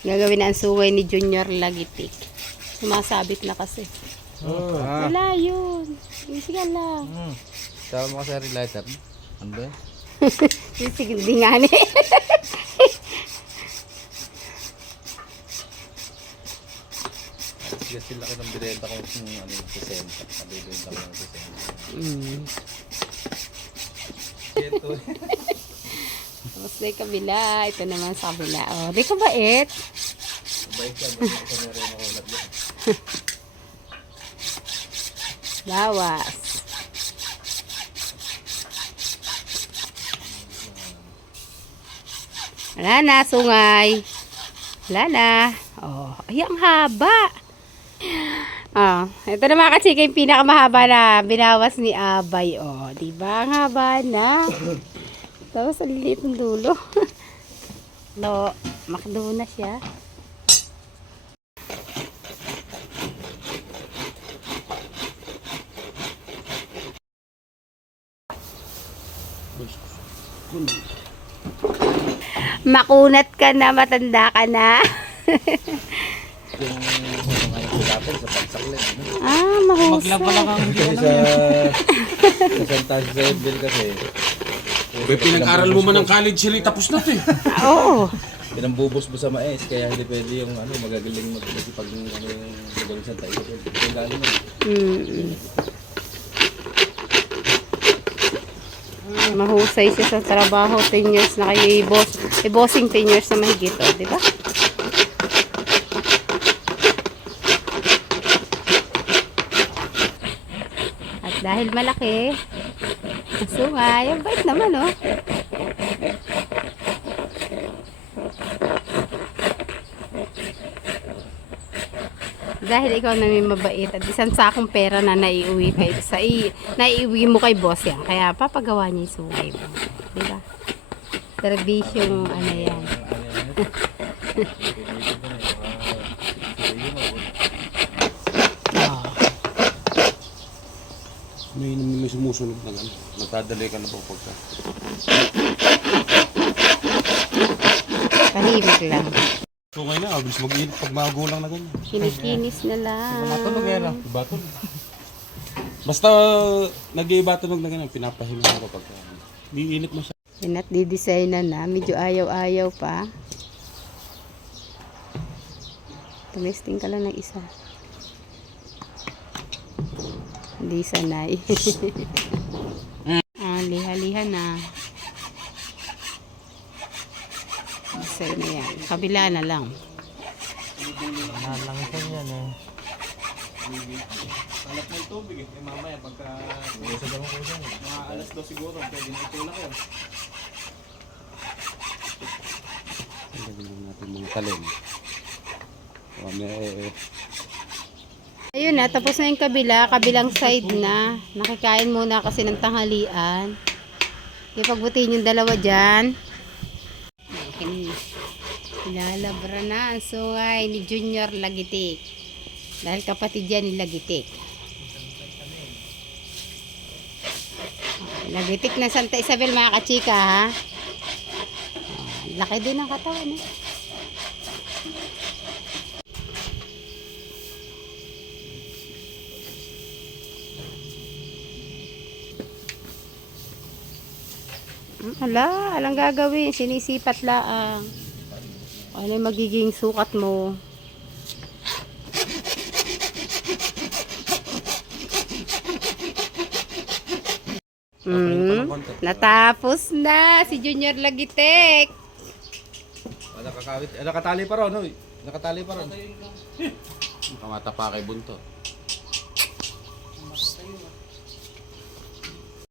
Gagawin na ang sungay ni Junior Lagitik. Sumasabit na kasi. Wala yun. Sige lang. Sabi mo kasi lighter. Ano ba? Sige, di nga ni. Sige sila ko ng binenta ko ng ano, 60. Nabibenta ko ng 60. Ito. Tapos na yung kabila. Ito naman sa kabila. Oh, di ka bait? Mabait siya. Mabait siya na rin ako ulat yan. Lawas. Wala na, sungay. Wala na. Oh, ay, ang haba. Oh, ito na mga kachika yung pinakamahaba na binawas ni Abay. Oh, diba? Ang haba na. Tapos, ang liit ng dulo. No, makdo na siya. Makunat ka na, matanda ka na. Yung mga silapin sa pagsaklit. Mahusay. Kasi sa Santa Isabel kasi. Pinag-aral mo man ng college, Siri, tapos na ito eh. Oo. Pinambubos mo sa mais, kaya hindi pwede yung ano, magagaling pag ano, yung magaling sa Santa Isabel. Yung galing mo. Mahusay siya sa trabaho. 10 years na kayo i-bossing 10 years na mahigit. O, diba? At dahil malaki, sungay, ang bait naman, oh. Dahil ikaw na may mabait at isang sakong pera na naiuwi naiuwi mo kay boss yan. Kaya papagawa niya yung sungay mo. Diba? Servisyong ano yan. May sumusunod na gano'n. Nagdadali ka na po pagka. Tahimik lang. So ngayon na, bilis mag-init pag magulang na ganyan. Kinikinis na lang. Matulog yan ah. Ibatol. Basta nag-ibatulog na ganyan, pinapahinga ko pagka. Diinit mo siya. Yan at didesign na. Medyo ayaw-ayaw pa. Tumesting ka lang ng isa. Hindi sanay. Liha-liha na. Design na yan. Kabila na lang. Nalangsan yan eh. Alat na yung tubig eh. Mamaya pagka mga alas 2 siguro, pwede na itulak yun. Lagyan natin mga talim. Ayun na, tapos na yung kabila. Kabilang side na. Nakikain muna kasi ng tanghalian. Ipagbutin yung dalawa dyan. Ilalabra na ang sungay ni Junior Lagitik. Dahil kapatid yan ni Lagitik. Lagitik na Santa Isabel mga kachika ha. Laki din ang katawan eh. Alang gagawin, sinisipat laang. Ano yung magiging sukat mo? Natapos na si Junior Lagitik. Nakakawit, nakatali pa ron, hoy. Nakatali pa ron. Kamata pa kay bunto.